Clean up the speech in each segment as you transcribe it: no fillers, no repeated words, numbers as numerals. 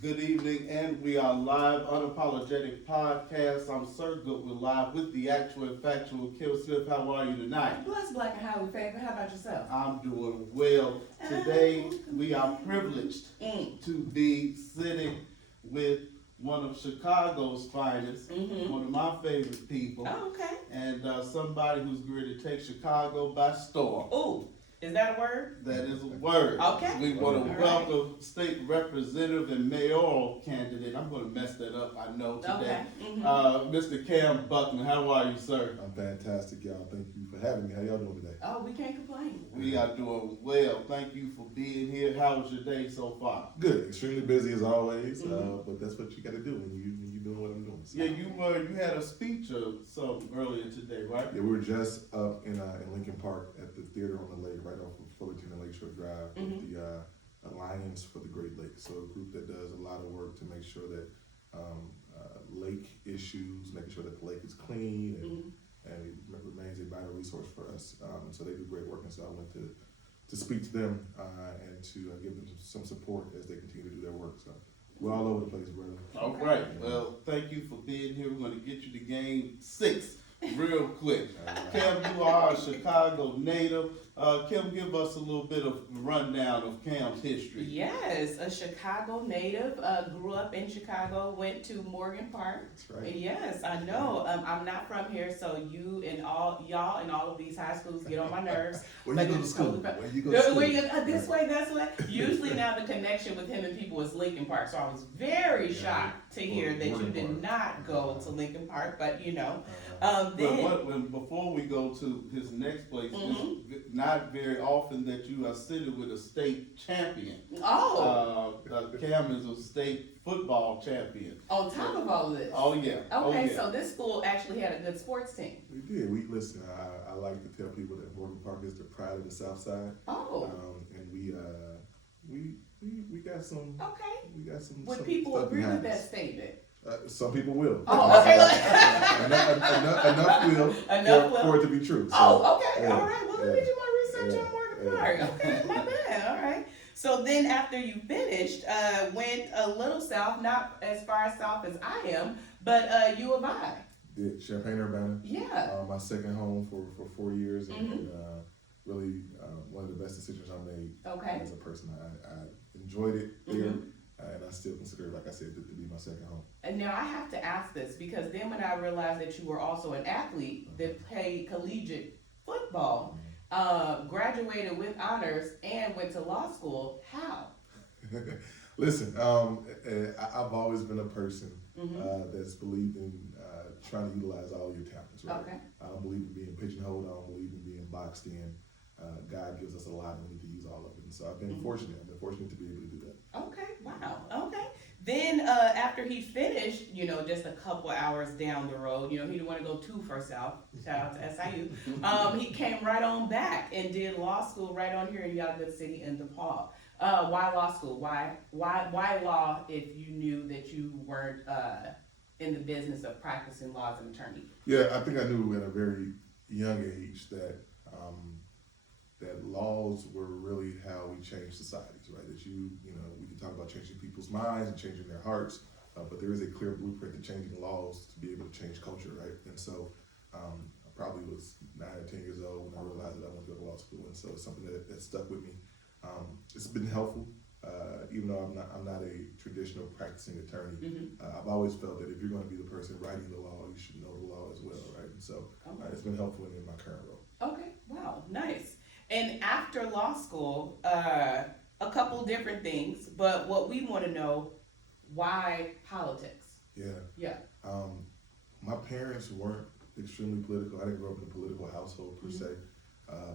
Good evening, and we are live, Unapologetic Podcast. I'm Sir Good. We're live with the actual and factual Kim Smith. How are you tonight? Bless Black and Highway Favor. How about yourself? I'm doing well. Today, we are privileged to be sitting with one of Chicago's finest, one of my favorite people, and somebody who's going to take Chicago by storm. Ooh. Is that a word? That is a word. Okay. We want to welcome State Representative and Mayoral candidate. I'm going to mess that up, I know, today. Okay. Mr. Kam Buckner, how are you, sir? I'm fantastic, y'all. Thank you for having me. How y'all doing today? Oh, we can't complain. We are doing well. Thank you for being here. How was your day so far? Good. Extremely busy as always, but that's what you got to do when you're doing what I'm doing. So. Yeah, you had a speech or something earlier today, right? Yeah, we were just up in Lincoln Park at the theater on the lake, right off of Fullerton and Lakeshore Drive, with the Alliance for the Great Lakes. So a group that does a lot of work to make sure that lake issues, making sure that the lake is clean and it remains a vital resource for us. So they do great work, and so I went to speak to them and to give them some support as they continue to do their work. So we're all over the place, brother. All right. Well, thank you for being here. We're going to get you to game 6 real quick. Kim, you are a Chicago native. Kim, give us a little bit of rundown of Cam's history. Yes, a Chicago native. Grew up in Chicago. Went to Morgan Park. That's right. Yes, I know. I'm not from here, so you and y'all and all of these high schools get on my nerves. Where you go to school? Where you go to school? This way, that's way. Usually now the connection with him and people is Lincoln Park, so I was very shocked to hear that you did not go to Lincoln Park, but you know. Before we go to his next place, it's not very often that you are sitting with a state champion. Cam is a state football champion. On top of all of this. Oh yeah. Okay, so this school actually had a good sports team. We did. Listen. I like to tell people that Morgan Park is the pride of the South Side. Oh. And we got some. Okay. We got some. Would some people stuff agree with behind us. that statement? Some people will. Oh, okay. enough will for it to be true. So, okay. Yeah, All right. Well, let me do my research on Morgan Park. Okay, my bad. All right. So then after you finished, went a little south, not as far south as I am, but U of I. Did Champaign-Urbana. Yeah. My second home for 4 years, and really one of the best decisions I made as a person. I enjoyed it there. And I still consider it, like I said, to be my second home. And now I have to ask this, because then when I realized that you were also an athlete that played collegiate football, graduated with honors, and went to law school, how? Listen, I've always been a person that's believed in trying to utilize all your talents, right? Okay. I don't believe in being pigeonholed. I don't believe in being boxed in. God gives us a lot, and we need to use all of it. And so I've been fortunate. I've been fortunate to be able to do that. Okay, wow, okay. Then after he finished, just a couple hours down the road, he didn't want to go too far south, shout out to SIU, he came right on back and did law school right on here in Y'all Good City in DePaul. Why law school? Why law if you knew that you weren't in the business of practicing law as an attorney? Yeah, I think I knew at a very young age that laws were really how we change societies, right? That we can talk about changing people's minds and changing their hearts, but there is a clear blueprint to changing laws to be able to change culture, right? And so I probably was 9 or 10 years old when I realized that I wanted to go to law school, and so it's something that stuck with me. It's been helpful, even though I'm not a traditional practicing attorney. I've always felt that if you're going to be the person writing the law, you should know the law as well, right? And so it's been helpful in my current role. Okay, wow, nice. And after law school, a couple different things, but what we want to know, why politics? Yeah. My parents weren't extremely political. I didn't grow up in a political household per se,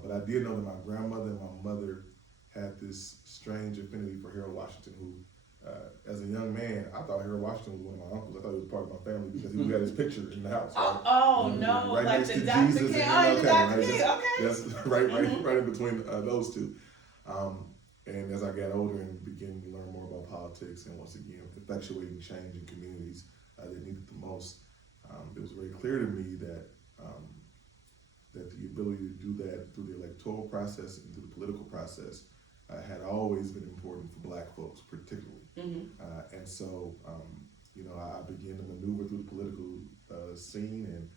but I did know that my grandmother and my mother had this strange affinity for Harold Washington, who, as a young man, I thought Harold Washington was one of my uncles. I thought he was part of my family because he had his picture in the house. Right? No, right like next the to Dr. Jesus King. and The Dr. King, okay. Yes, right in between those two. And as I got older and began to learn more about politics and once again effectuating change in communities that needed the most, it was very clear to me that the ability to do that through the electoral process and through the political process had always been important for Black folks, particularly. And And so, I began to maneuver through the political scene, and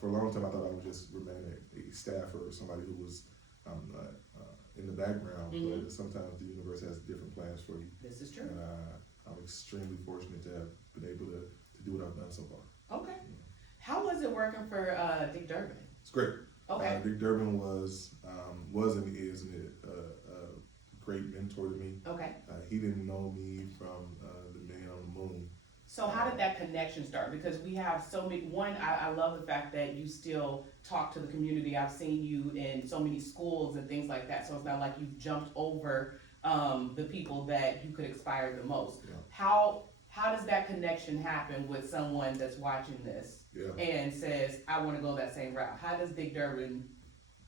for a long time I thought I would just remain a staffer or somebody who was in the background, but sometimes the universe has different plans for you. This is true. And I'm extremely fortunate to have been able to do what I've done so far. Okay. How was it working for Dick Durbin? It's great. Okay. Dick Durbin was and is a great mentor to me. Okay. He didn't know me from the man on the moon. So how did that connection start? Because we have so many, I love the fact that you still talk to the community. I've seen you in so many schools and things like that, so it's not like you've jumped over the people that you could inspire the most. Yeah. How does that connection happen with someone that's watching this and says, I want to go that same route? How does Dick Durbin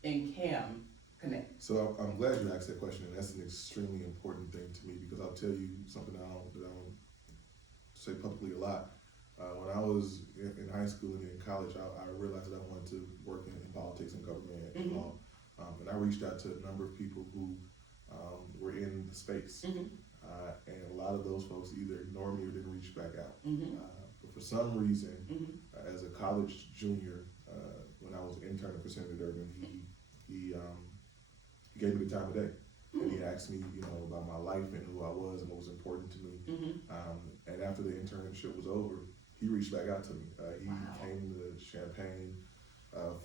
and Kam connect? So I'm glad you asked that question, and that's an extremely important thing to me, because I'll tell you something that I don't say publicly a lot. When I was in high school and in college, I realized that I wanted to work in politics and government and law. And I reached out to a number of people who were in the space. And a lot of those folks either ignored me or didn't reach back out. But for some reason, as a college junior, when I was interning for Senator Durbin, he gave me the time of day. And he asked me, about my life and who I was and what was important to me. And after the internship was over, he reached back out to me. He came to Champaign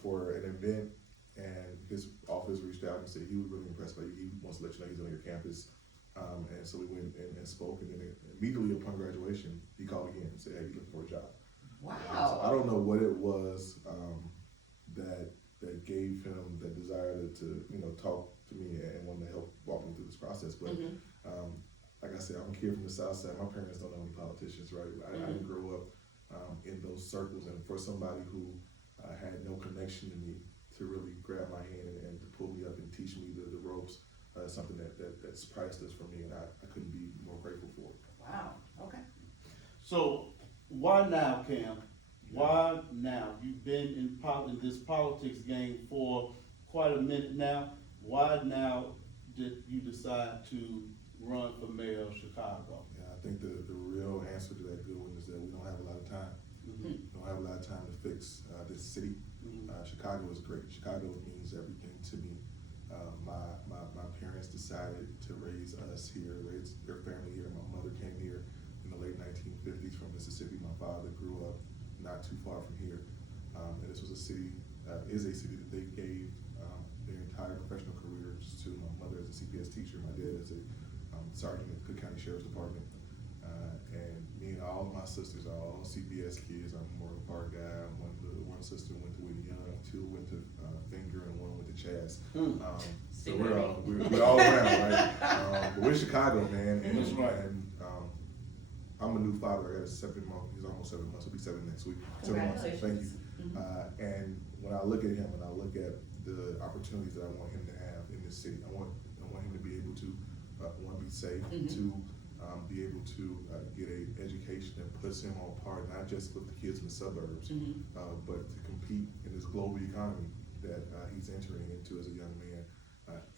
for an event, and his office reached out and said he was really impressed by you. He wants to let you know he's on your campus. And so we went and spoke, and then immediately upon graduation, he called again and said, hey, you looking for a job? Wow. So I don't know what it was that gave him the desire to talk to me and want to help walk me through this process. But like I said, I'm a kid from the South Side. My parents don't know any politicians, right? I didn't grow up in those circles, and for somebody who had no connection to me to really grab my hand and to pull me up and teach me the ropes, something that's priceless for me, and I couldn't be more grateful for it. Wow. Okay. So why now, Kam? Why now? You've been in this politics game for quite a minute now. Why now did you decide to run for mayor of Chicago? Yeah, I think the real answer to that good one is that we don't have a lot of time. We don't have a lot of time to fix this city. Chicago is great. Chicago means everything to me. My parents decided to raise us here, raise their family here. My mother came here in the late 1950s from Mississippi. My father grew up not too far from here. And this was a city that they gave their entire professional careers to. My mother as a CPS teacher, my dad as a sergeant at the Cook County Sheriff's Department. And me and all of my sisters are all CPS kids. I'm more of a Park guy. One sister went to Whitney Young, two went to Finger, and one went to Chaz. So we're all around, right? But we're Chicago, man. And, That's right. And I'm a new father. I got a 7-month. He's almost 7 months. He'll be 7 next week. 7 months. Thank you. And when I look at him and I look at the opportunities that I want him to have in this city, I want him to be able to one, be safe, two, be able to get an education that puts him on par, not just with the kids in the suburbs, but to compete in this global economy that he's entering into as a young man,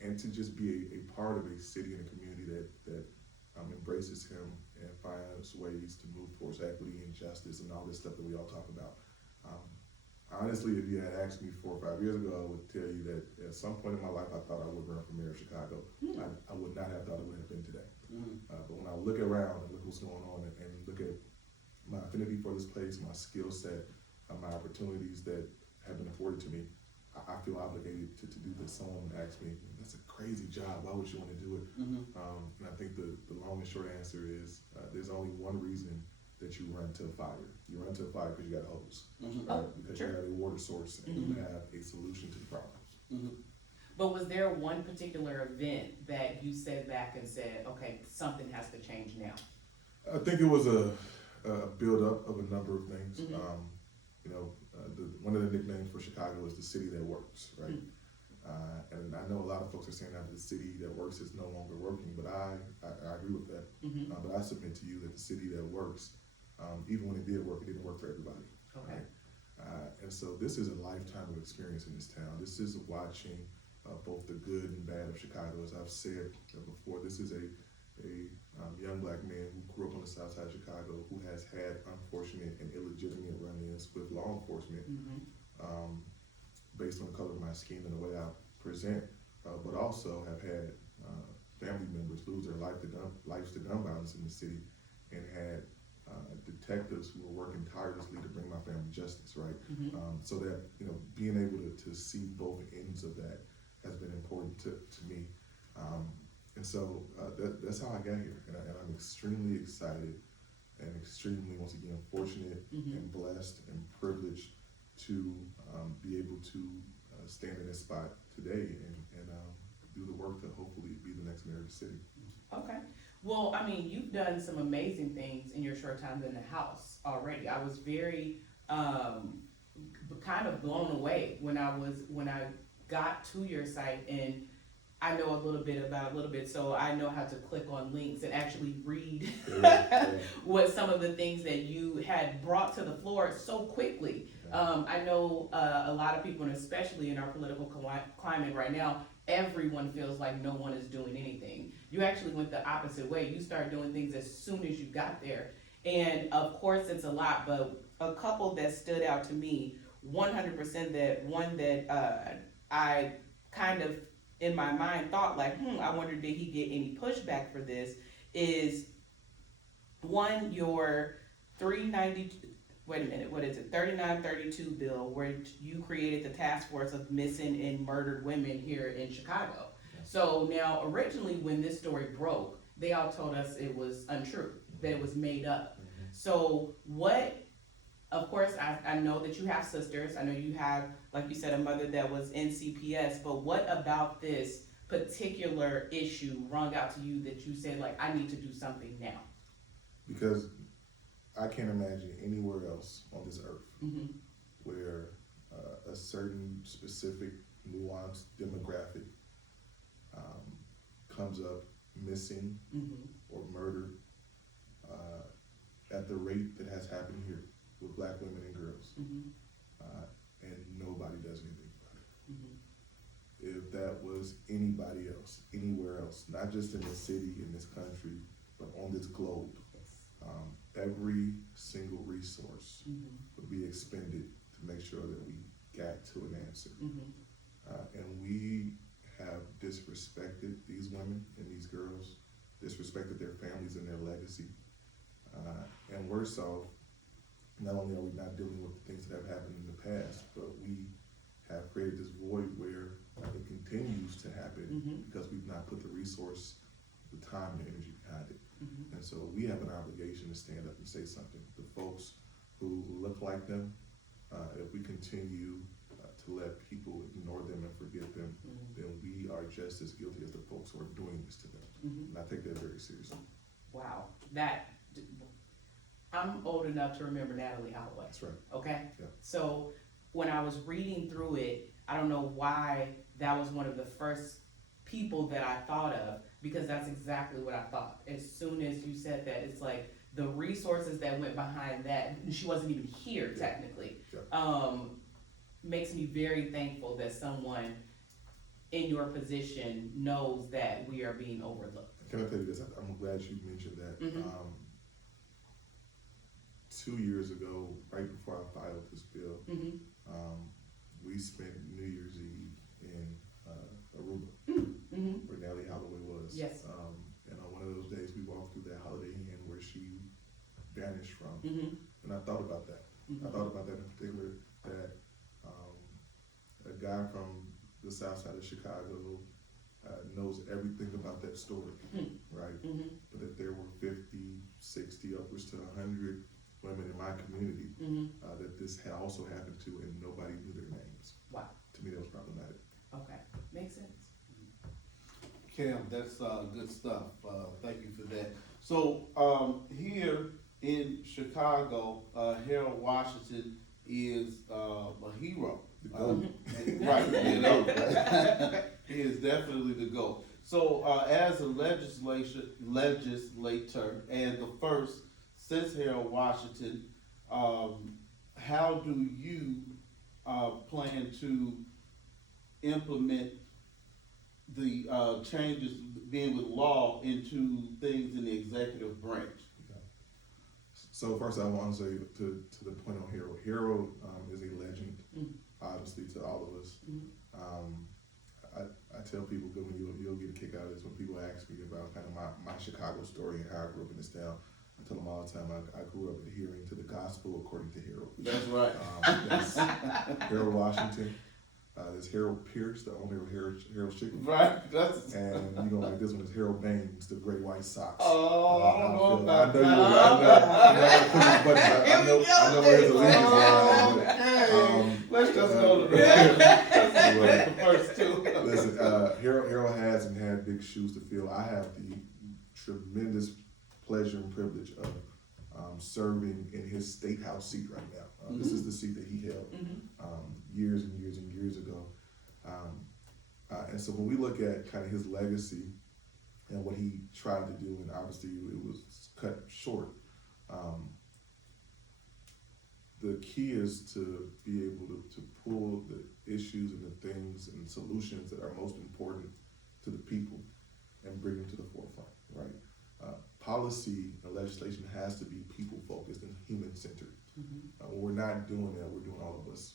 and to just be a part of a city and a community that embraces him and finds ways to move towards equity and justice and all this stuff that we all talk about. Honestly, if you had asked me 4 or 5 years ago, I would tell you that at some point in my life, I thought I would run for mayor of Chicago. I would not have thought it would have been today. But when I look around and look what's going on and look at my affinity for this place, my skill set, my opportunities that have been afforded to me, I feel obligated to do this. Someone asked me, that's a crazy job, why would you want to do it? And I think the long and short answer is there's only one reason that you run to a fire. You run to a fire because you got a hose, because you have a water source and you have a solution to the problem. But was there one particular event that you sat back and said, okay, something has to change now? I think it was a build-up of a number of things. One of the nicknames for Chicago is the city that works, right? And I know a lot of folks are saying that the city that works is no longer working, but I agree with that. But I submit to you that the city that works, even when it didn't work for everybody. Okay. Right? And so this is a lifetime of experience in this town. This is watching both the good and bad of Chicago. As I've said before, this is a a young black man who grew up on the south side of Chicago, who has had unfortunate and illegitimate run-ins with law enforcement, based on the color of my skin and the way I present, but also have had family members lose their lives to gun violence in the city, and had detectives who were working tirelessly to bring my family justice, right? So that, being able to see both ends of that has been important to me. And so that's how I got here, and I'm extremely excited and extremely, once again, fortunate and blessed and privileged to be able to stand in this spot today and do the work to hopefully be the next mayor of the city. Okay. Well, I mean, you've done some amazing things in your short time in the House already. I was very kind of blown away when I got to your site, and I know a little bit, so I know how to click on links and actually read what some of the things that you had brought to the floor so quickly. I know a lot of people, and especially in our political climate right now, everyone feels like no one is doing anything. You actually went the opposite way. You started doing things as soon as you got there. And of course it's a lot, but a couple that stood out to me, 100% that I kind of in my mind thought like, I wonder did he get any pushback for this, is one, your 3932 bill, where you created the task force of missing and murdered women here in Chicago. So now originally when this story broke, they all told us it was untrue, that it was made up. So what, of course, I know that you have sisters. I know you have, like you said, a mother that was in CPS, but what about this particular issue rung out to you that you said, like, I need to do something now? Because I can't imagine anywhere else on this earth where a certain specific nuanced demographic comes up missing or murdered at the rate that has happened here with black women and girls, and nobody does anything about it. If that was anybody else, anywhere else, not just in this city, in this country, but on this globe, every single resource would be expended to make sure that we got to an answer. And we have disrespected these women and these girls, disrespected their families and their legacy. And worse off, not only are we not dealing with the things that have happened in the past, but we have created this void where it continues to happen because we've not put the resource, the time, and energy behind it. And so we have an obligation to stand up and say something. The folks who look like them, if we continue to let people ignore them and forget them, then we are just as guilty as the folks who are doing this to them. And I take that very seriously. Wow, I'm old enough to remember Natalie Holloway. That's right. Okay? Yeah. So when I was reading through it, I don't know why that was one of the first people that I thought of, because that's exactly what I thought. As soon as you said that, it's like the resources that went behind that, she wasn't even here technically, makes me very thankful that someone in your position knows that we are being overlooked. Can I tell you this? I'm glad you mentioned that. 2 years ago, right before I filed this bill, we spent New Year's Eve in Aruba, where Natalie Holloway was. Yes. And on one of those days, we walked through that Holiday Inn where she vanished from. And I thought about that. I thought about that in particular, that a guy from the south side of Chicago knows everything about that story, right? But that there were 50, 60, upwards to 100 women in my community that this had also happened to, and nobody knew their names. Wow. To me, that was problematic. Okay, makes sense. Cam, that's good stuff. Thank you for that. So here in Chicago, Harold Washington is a hero. Right, you know, he is definitely the GOAT. So as a legislator and the first since Harold Washington, how do you plan to implement the changes being with law into things in the executive branch. So first, I want to say to the point on Harold. Harold is a legend, obviously, to all of us. I tell people, good when you'll get a kick out of this when people ask me about kind of my Chicago story and how I grew up in this town. I tell them all the time I grew up adhering to the gospel according to Harold. That's right. That's Harold Washington. There's Harold Pierce, the owner of Harold's Chicken. Right. And you're gonna like this one is Harold Baines, the Great White Sox. Oh, I don't know about that. I know where his allegiance lies. Let's just go to the first two. Listen, Harold has and had big shoes to fill. I have the tremendous pleasure and privilege of serving in his state house seat right now. This is the seat that he held years and years and years ago. And so when we look at kind of his legacy and what he tried to do, and obviously it was cut short, the key is to be able to pull the issues and the things and solutions that are most important to the people and bring them to the forefront, right? Policy and legislation has to be people-focused and human-centered. When we're not doing that, we're doing all of us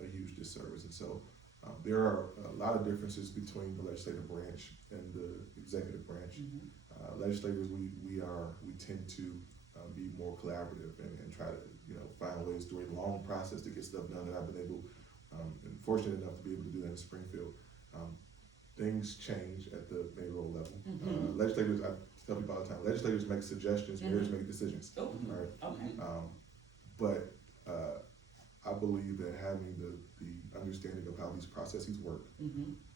a huge disservice. And so there are a lot of differences between the legislative branch and the executive branch. Legislators, we tend to be more collaborative and try to find ways through a long process to get stuff done. And I've been able, and fortunate enough to be able to do that in Springfield. Things change at the mayoral level. Legislators, I tell people all the time, legislators make suggestions, mayors make decisions. Right? Okay. But I believe that having the understanding of how these processes work,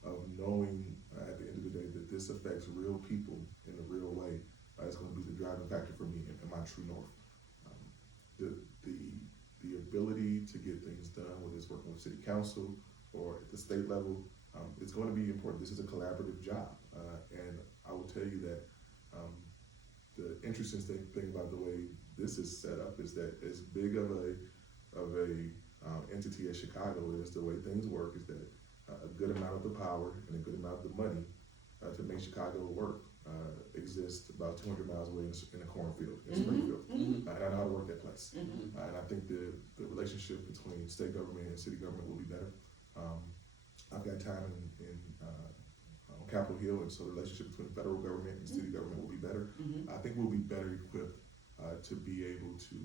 of knowing at the end of the day that this affects real people in a real way, is going to be the driving factor for me and my true north. The ability to get things done, whether it's working with city council or at the state level, it's going to be important. This is a collaborative job, and I will tell you that the interesting thing about the way this is set up is that as big of a entity as Chicago is, the way things work is that a good amount of the power and a good amount of the money to make Chicago work exists about 200 miles away in a cornfield in Springfield. And I know how to work that place. And I think the relationship between state government and city government will be better. I've got time on Capitol Hill, and so the relationship between federal government and city government will be better. I think we'll be better equipped to be able to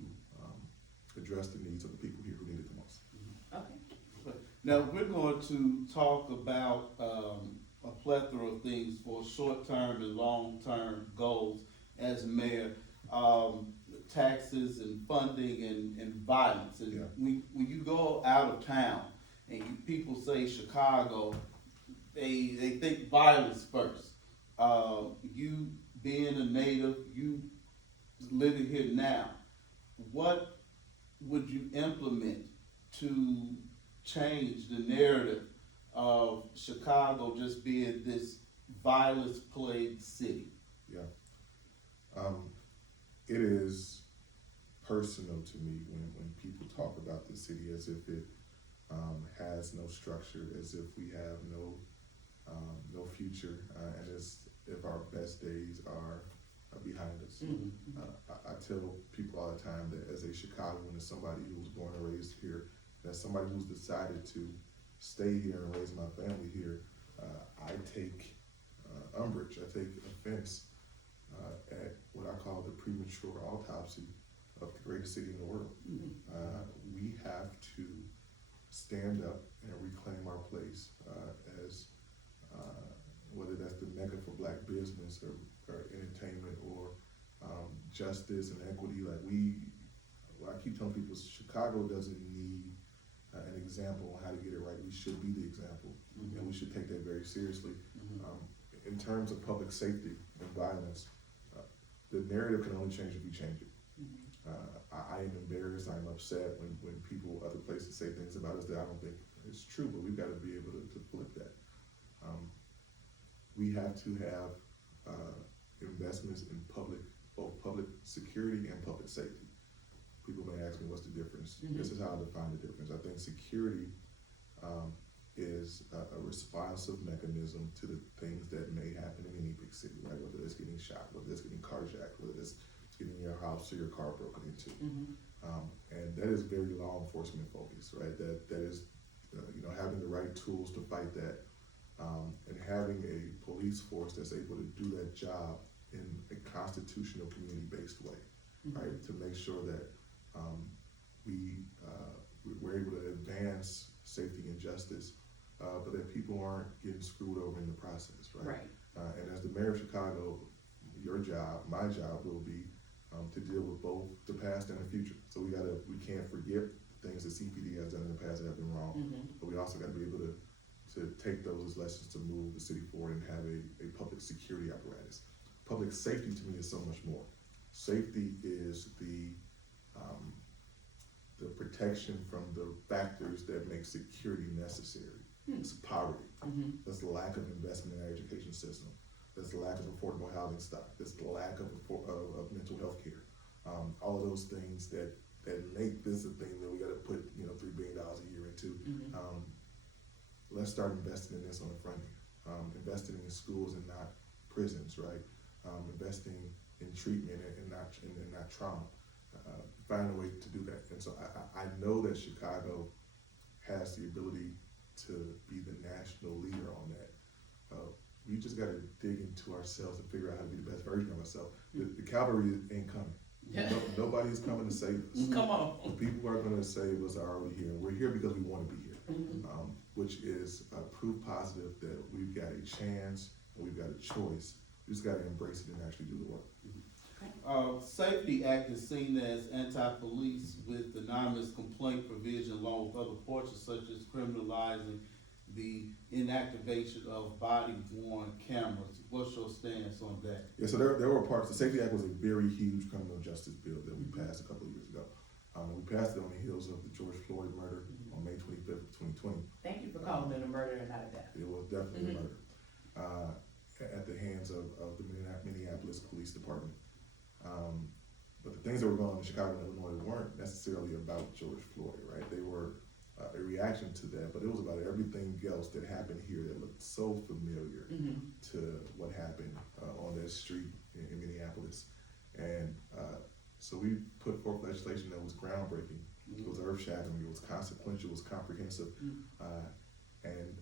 address the needs of the people here who need it the most. Okay. Now we're going to talk about a plethora of things for short-term and long-term goals as mayor, taxes and funding and violence. And when you go out of town and people say Chicago, they think violence first. You being a native, you living here now, what would you implement to change the narrative of Chicago just being this violence-plagued city? It is personal to me when people talk about the city as if it has no structure, as if we have no future, and as if our best days are behind us. I tell people all the time that as a Chicagoan, as somebody who was born and raised here, as somebody who's decided to stay here and raise my family here, I take umbrage, I take offense at what I call the premature autopsy of the greatest city in the world. We have to stand up and reclaim our place as whether that's the mecca for black business or entertainment or justice and equity. I keep telling people, Chicago doesn't need an example on how to get it right. We should be the example, and we should take that very seriously. In terms of public safety and violence, the narrative can only change if we change it. I am embarrassed, I'm upset when people other places say things about us that I don't think is true, but we've got to be able to flip that. We have to have investments in both public security and public safety. People may ask me what's the difference. This is how I define the difference. I think security is a responsive mechanism to the things that may happen in any big city, right? Whether it's getting shot, whether it's getting carjacked, whether it's getting your house or your car broken into. And that is very law enforcement focused, right? That is, having the right tools to fight that, and having a police force that's able to do that job in a constitutional, community-based way, right? To make sure that we're able to advance safety and justice, but that people aren't getting screwed over in the process, right? And as the mayor of Chicago, your job, my job will be to deal with both the past and the future. So we can't forget things that CPD has done in the past that have been wrong, but we also got to be able to take those lessons to move the city forward and have a public security apparatus. Public safety to me is so much more. Safety is the protection from the factors that make security necessary. It's poverty. That's the lack of investment in our education system. That's the lack of affordable housing stock. That's the lack of mental health care. All of those things that make this a thing that we got to put $3 billion a year into. Let's start investing in this on the front end. Investing in schools and not prisons, right? Investing in treatment and not trauma. Find a way to do that. And so I know that Chicago has the ability to be the national leader on that. We just got to dig into ourselves and figure out how to be the best version of ourselves. The cavalry ain't coming. Nobody's coming to save us. Come on. The people who are going to save us are already here. We're here because we want to be here, which is proof positive that we've got a chance and we've got a choice. We just got to embrace it and actually do the work. Safety Act is seen as anti-police with anonymous complaint provision along with other portions such as criminalizing the inactivation of body-worn cameras. What's your stance on that? Yeah, so there were parts. The Safety Act was a very huge criminal justice bill that we passed a couple of years ago. We passed it on the heels of the George Floyd murder on May 25th, 2020. Thank you for calling it a murder and not a death. It was definitely a murder at the hands of the Minneapolis Police Department. But the things that were going on in Chicago and Illinois weren't necessarily about George Floyd, right? They were a reaction to that, but it was about everything else that happened here that looked so familiar to what happened on that street in Minneapolis. And so we put forth legislation that was groundbreaking. It was earth-shattering, it was consequential, it was comprehensive. And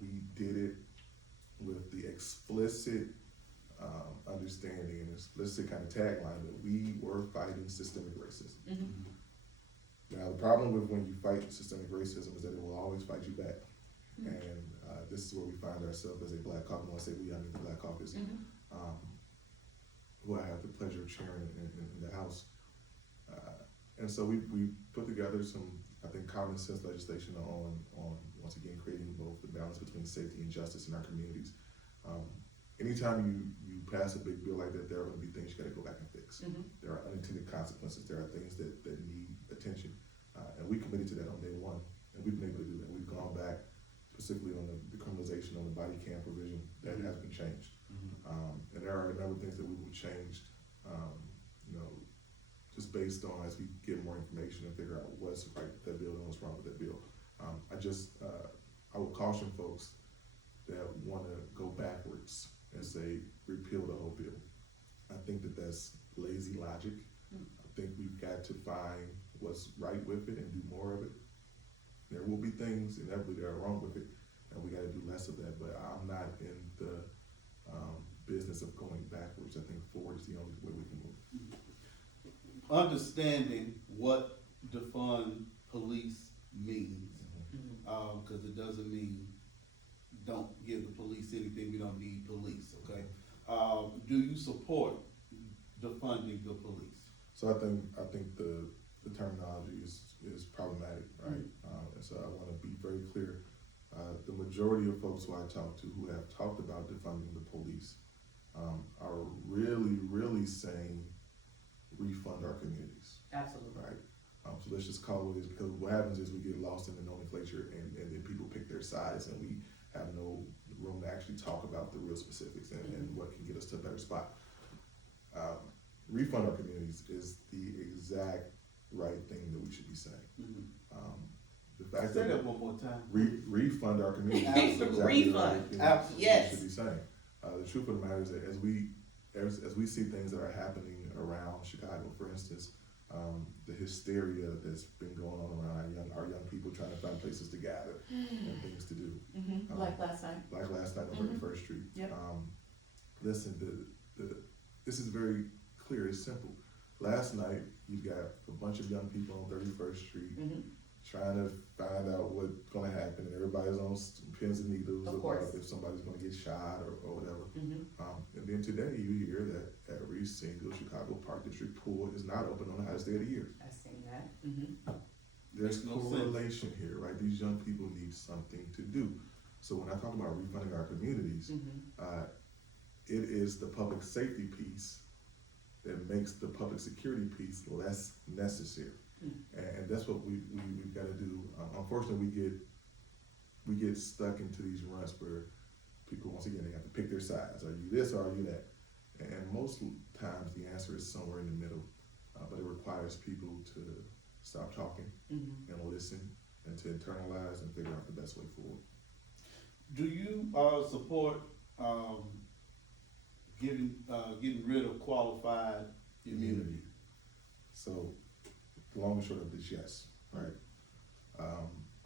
we did it with the explicit understanding and explicit kind of tagline that we were fighting systemic racism. Now the problem with when you fight systemic racism is that it will always fight you back. And this is where we find ourselves as a Black Caucus. When I say we, I mean the Black Caucus, who I have the pleasure of chairing in the House. And so we put together some, I think, common sense legislation on once again creating both the balance between safety and justice in our communities. Anytime you pass a big bill like that, there are going to be things you got to go back and fix. There are unintended consequences. There are things that need attention. And we committed to that on day one, and we've been able to do that. We've gone back specifically on the criminalization on the body cam provision that has been changed. And there are a number of things that we will change, just based on as we get more information and figure out what's right with that bill and what's wrong with that bill. I would caution folks that want to go backwards and say repeal the whole bill. I think that's lazy logic. I think we've got to find what's right with it and do more of it. There will be things inevitably that are wrong with it, and we got to do less of that. But I'm not in the business of going backwards. I think forward is the only way we can move. Understanding what defund police means, because it doesn't mean don't give the police anything. We don't need police, okay? Do you support defunding the police? So I think the terminology is problematic, right? And so I want to be very clear. The majority of folks who I talk to who have talked about defunding the police are really, really saying refund our communities. Absolutely. Right? So let's just call it what it is, because what happens is we get lost in the nomenclature and then people pick their sides and we have no room to actually talk about the real specifics and what can get us to a better spot. Refund our communities is the exact right thing that we should be saying. the fact Say that that one more time. refund our community. Absolutely. Refund. Absolutely. Yes. Should be saying. The truth of the matter is that as we see things that are happening around Chicago, for instance, the hysteria that's been going on around our young people trying to find places to gather and things to do. Like last night. Like last night on 31st Street. Yep. Listen, this is very clear. It's simple. Last night, you got a bunch of young people on 31st Street trying to find out what's going to happen, and everybody's on pins and needles about if somebody's going to get shot or whatever. And then today, you hear that every single Chicago Park District pool is not open on the hottest day of the year. I've seen that. There's correlation here, right? These young people need something to do. So when I talk about refunding our communities, it is the public safety piece that makes the public security piece less necessary. And that's what we've got to do. Unfortunately, we get stuck into these runs where people, once again, they have to pick their sides. Are you this or are you that? And most times the answer is somewhere in the middle, but it requires people to stop talking and listen and to internalize and figure out the best way forward. Do you support getting rid of qualified immunity? So the long and short of this, yes, right?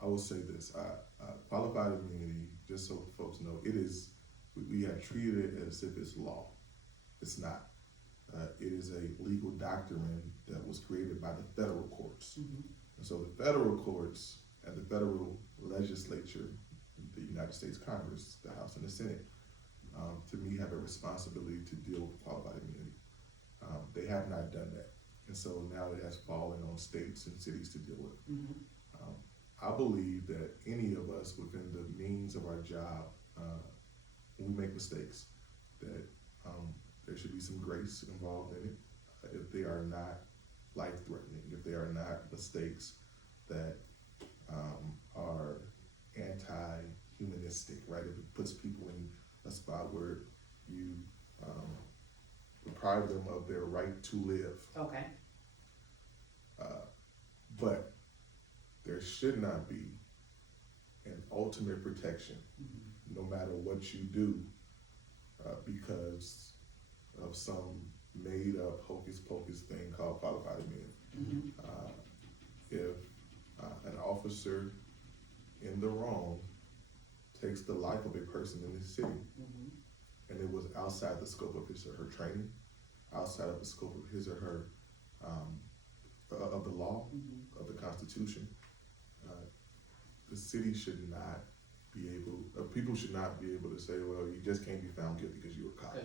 I will say this, qualified immunity, just so folks know, it is, we have treated it as if it's law. It's not. It is a legal doctrine that was created by the federal courts. And so the federal courts and the federal legislature, the United States Congress, the House and the Senate, to me have a responsibility to deal with qualified immunity. They have not done that. And so now it has fallen on states and cities to deal with. I believe that any of us within the means of our job, when we make mistakes, that there should be some grace involved in it. If they are not life-threatening, if they are not mistakes that are anti-humanistic, right? If it puts people in a spot where you deprive them of their right to live. Okay. But there should not be an ultimate protection, no matter what you do, because of some made-up hocus-pocus thing called qualified immunity. If an officer in the wrong takes the life of a person in the city, and it was outside the scope of his or her training, outside of the scope of his or her of the law, of the Constitution, the city should not be able, people should not be able to say, well, you just can't be found guilty because you were caught.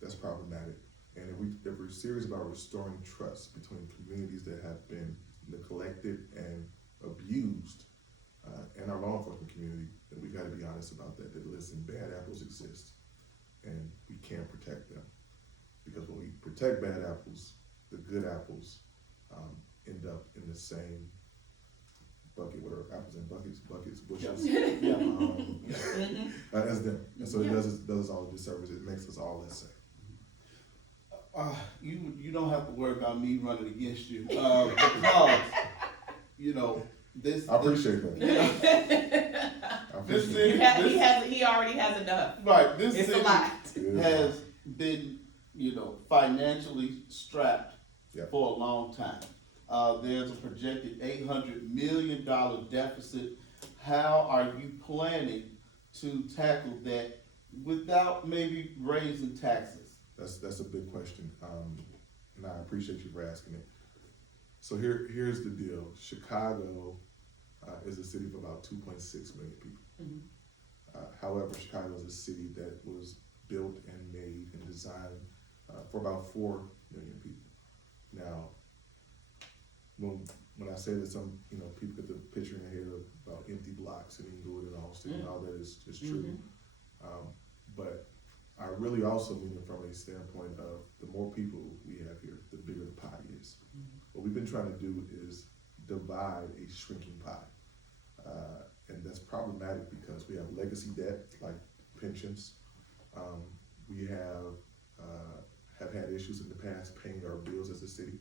That's problematic. And if we're serious about restoring trust between communities that have been neglected and abused, and our law enforcement community, then we gotta be honest about that, that listen, bad apples exist, and we can't protect them. Because when we protect bad apples, the good apples end up in the same bucket, whatever, apples in buckets, bushels, as them. And so it does us all a disservice. It makes us all less safe. You don't have to worry about me running against you, because, you know, this. I appreciate that. This city, He already has enough. right, this It's city a lot. has been, financially strapped for a long time. There's a projected $800 million deficit. How are you planning to tackle that without maybe raising taxes? That's a big question, and I appreciate you for asking it. So here's the deal. Chicago is a city of about 2.6 million people. However, Chicago is a city that was built and made and designed for about 4 million people. Now, when I say that, some people get the picture in their head about empty blocks and Inglewood and Austin and all that is true. But I really also mean it from a standpoint of the more people we have here, the bigger the pie is. What we've been trying to do is divide a shrinking pie. And that's problematic because we have legacy debt like pensions. We have had issues in the past paying our bills as a city.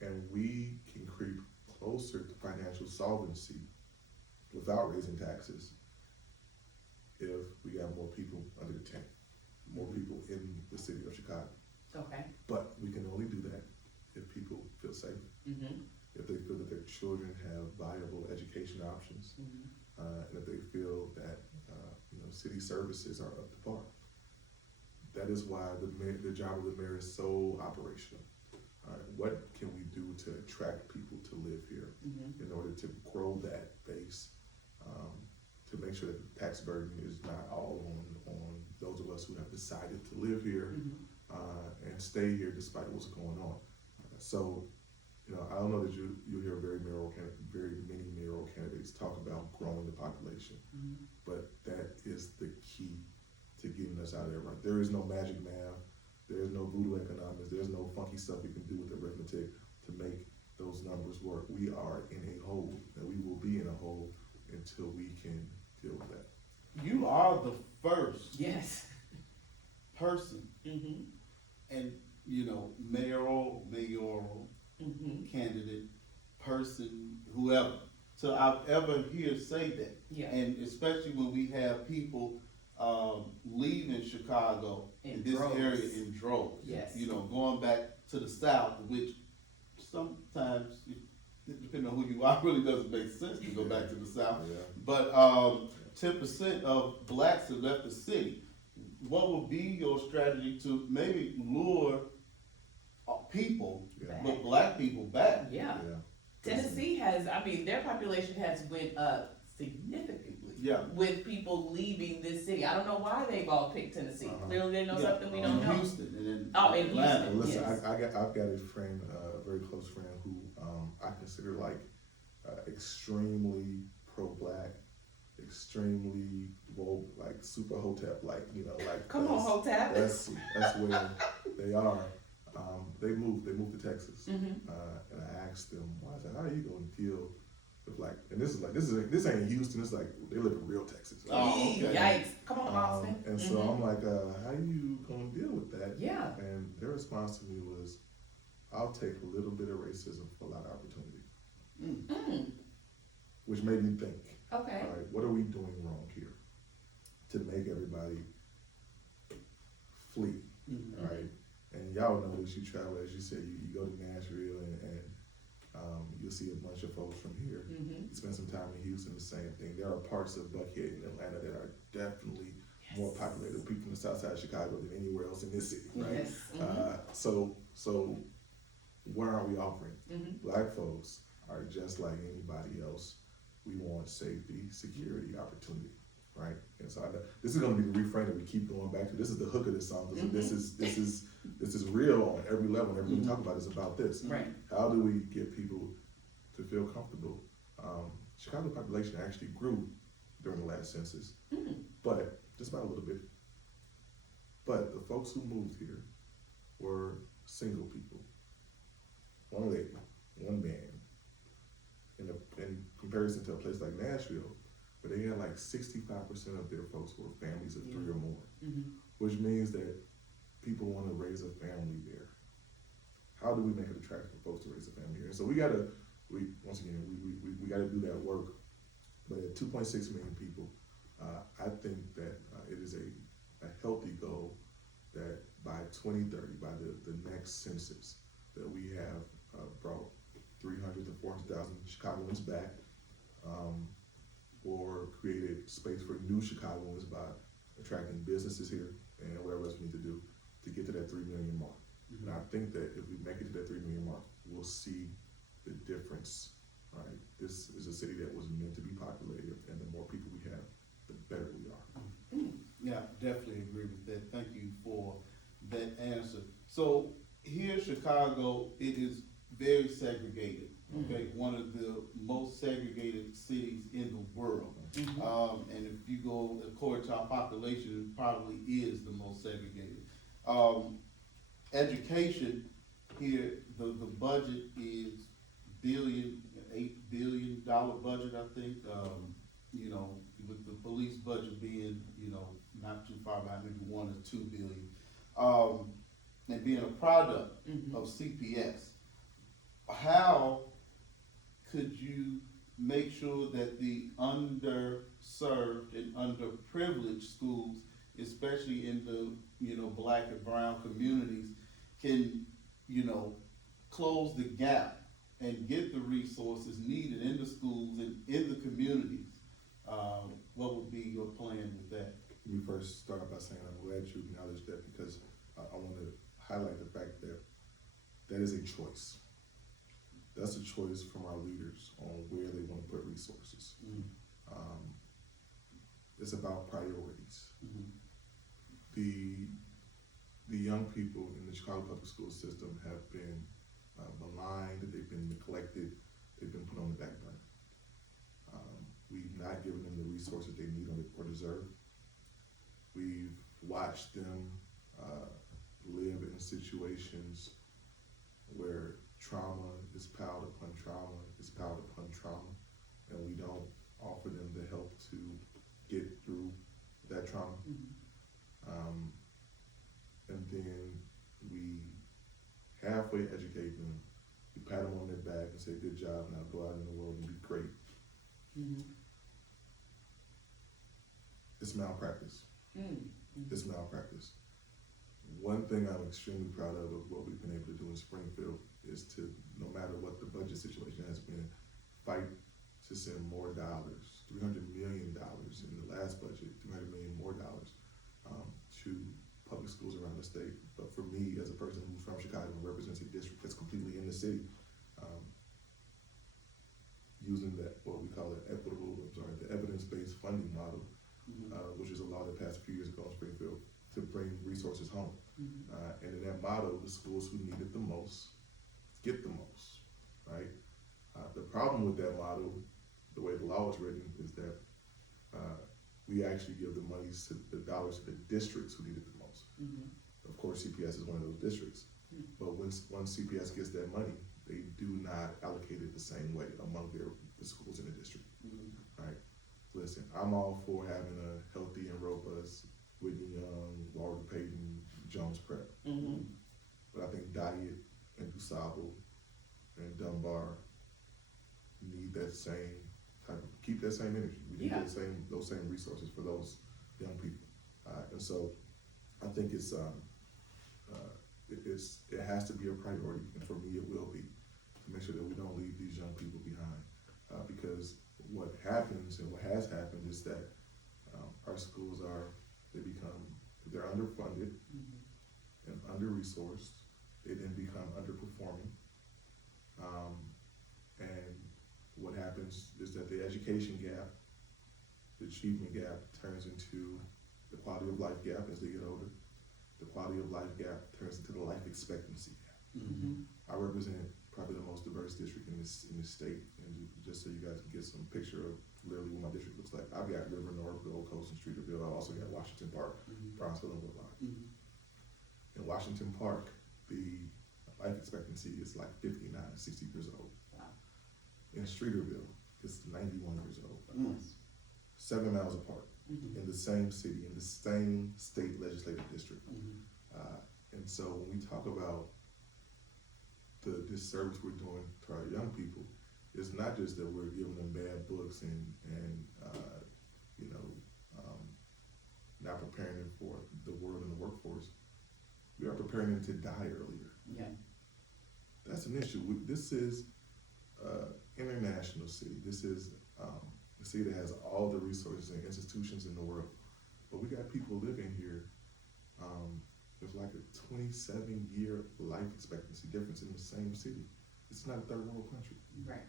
And we can creep closer to financial solvency without raising taxes if we got more people under the tent, more people in the city of Chicago. Okay. But we can only do that if people feel safe, if they feel that their children have viable education options, and if they feel that city services are up to par. That is why the job of the mayor is so operational. What can we do to attract people to live here in order to grow that base, to make sure that the tax burden is not all on those of us who have decided to live here and stay here despite what's going on. So, I don't know that you hear very many mayoral candidates talk about growing the population, but that is the key to getting us out of there. Right? There is no magic math. There is no voodoo economics. There's no funky stuff you can do with arithmetic to make those numbers work. We are in a hole, and we will be in a hole until we can deal with that. You are the first person, and mayoral candidate, person, whoever, so I've ever hear say that. Yeah. And especially when we have people leaving Chicago in this area in droves. Yes. Going back to the South, which sometimes, depending on who you are, really doesn't make sense to go back to the South. Yeah. But 10% of blacks have left the city. What would be your strategy to maybe lure people, but black people back? Yeah. Tennessee has, their population has went up significantly with people leaving this city. I don't know why they've all picked Tennessee. Clearly they know something we don't know. Houston, and then in Atlanta. Houston. Listen, I've got a friend, a very close friend who I consider extremely pro-black, extremely woke, super hotep, Come on, hotep. That's where they are. They moved to Texas, and I asked them, "Why is that? How are you going to deal with And this ain't Houston. It's they live in real Texas." Oh, okay. Yikes! Come on, Austin. And so I'm like, "How are you going to deal with that?" Yeah. And their response to me was, "I'll take a little bit of racism for a lot of opportunity," which made me think. Okay. All right, what are we doing wrong here to make everybody flee? All right. And y'all know this, you travel, as you said, you go to Nashville and you'll see a bunch of folks from here. You spend some time in Houston, the same thing. There are parts of Buckhead and Atlanta that are definitely more populated, people from the south side of Chicago than anywhere else in this city, right? Yes. So what aren't we offering? Black folks are just like anybody else. We want safety, security, opportunity. Right, and so this is going to be the refrain that we keep going back to. This is the hook of this song. This is real on every level. And everything we talk about is about this. Right. How do we get people to feel comfortable? Chicago population actually grew during the last census, but just about a little bit. But the folks who moved here were single people, one lady, one man. In comparison to a place like Nashville, but they had 65% of their folks were families of 3 or more, which means that people want to raise a family there. How do we make it attractive for folks to raise a family here? And so we gotta do that work. But at 2.6 million people, I think that it is a healthy goal that by 2030, by the next census, that we have brought 300,000 to 400,000 Chicagoans back, or created space for new Chicagoans by attracting businesses here and whatever else we need to do to get to that 3 million mark. And I think that if we make it to that 3 million mark, we'll see the difference, right? This is a city that was meant to be populated, and the more people we have, the better we are. Yeah, definitely agree with that. Thank you for that answer. So here in Chicago, it is very segregated. Okay, one of the most segregated cities in the world. And if you go according to our population, it probably is the most segregated. Education here, the budget is $8 billion budget, I think. With the police budget being, not too far behind, maybe 1 or 2 billion. And being a product of CPS, how could you make sure that the underserved and underprivileged schools, especially in the, Black and brown communities, can, close the gap and get the resources needed in the schools and in the communities? What would be your plan with that? Let me first start by saying I'm glad you acknowledged that, because I want to highlight the fact that that is a choice. That's a choice from our leaders on where they want to put resources. It's about priorities. The young people in the Chicago public school system have been maligned, they've been neglected, they've been put on the back burner. We've not given them the resources they need or deserve. We've watched them live in situations where trauma is piled upon trauma, and we don't offer them the help to get through that trauma. And then we halfway educate them, we pat them on their back and say, good job, now go out in the world and be great. It's malpractice. It's malpractice. One thing I'm extremely proud of what we've been able to do in Springfield is to, no matter what the budget situation has been, fight to send more dollars, $300 million in the last budget, $300 million more dollars to public schools around the state. But for me, as a person who's from Chicago and represents a district that's completely in the city, using that, what we call the evidence-based funding model, which is a law that passed a few years ago in Springfield, to bring resources home. And in that model, the schools who need it the most get the most, right? The problem with that model, the way the law is written, is that we actually give the dollars to the districts who need it the most. Of course, CPS is one of those districts, but once CPS gets that money, they do not allocate it the same way among the schools in the district, right? Listen, I'm all for having a healthy and robust Whitney Young, Walter Payton, Jones Prep. But I think Diet and DuSable and Dunbar need that same keep that same energy. We need those same resources for those young people. And so I think it has to be a priority, and for me it will be, to make sure that we don't leave these young people behind. Because what happens and what has happened is that our schools they're underfunded and under-resourced. They then become underperforming. And what happens is that the education gap, the achievement gap, turns into the quality of life gap as they get older. The quality of life gap turns into the life expectancy gap. I represent probably the most diverse district in this state, and just so you guys can get some picture of literally what my district looks like. I've got River North, Gold Coast, and Streeterville. I've also got Washington Park, Brownsville, and Woodlawn. In Washington Park, the life expectancy is like 59, 60 years old. Wow. In Streeterville, it's 91 years old. 7 miles apart, in the same city, in the same state legislative district. And so when we talk about the disservice we're doing to our young people, it's not just that we're giving them bad books and not preparing them for the world and the workforce. We are preparing them to die earlier. That's an issue. This is international city. This is a city that has all the resources and institutions in the world. But we got people living here with like a 27-year life expectancy difference in the same city. It's not a third world country. Right.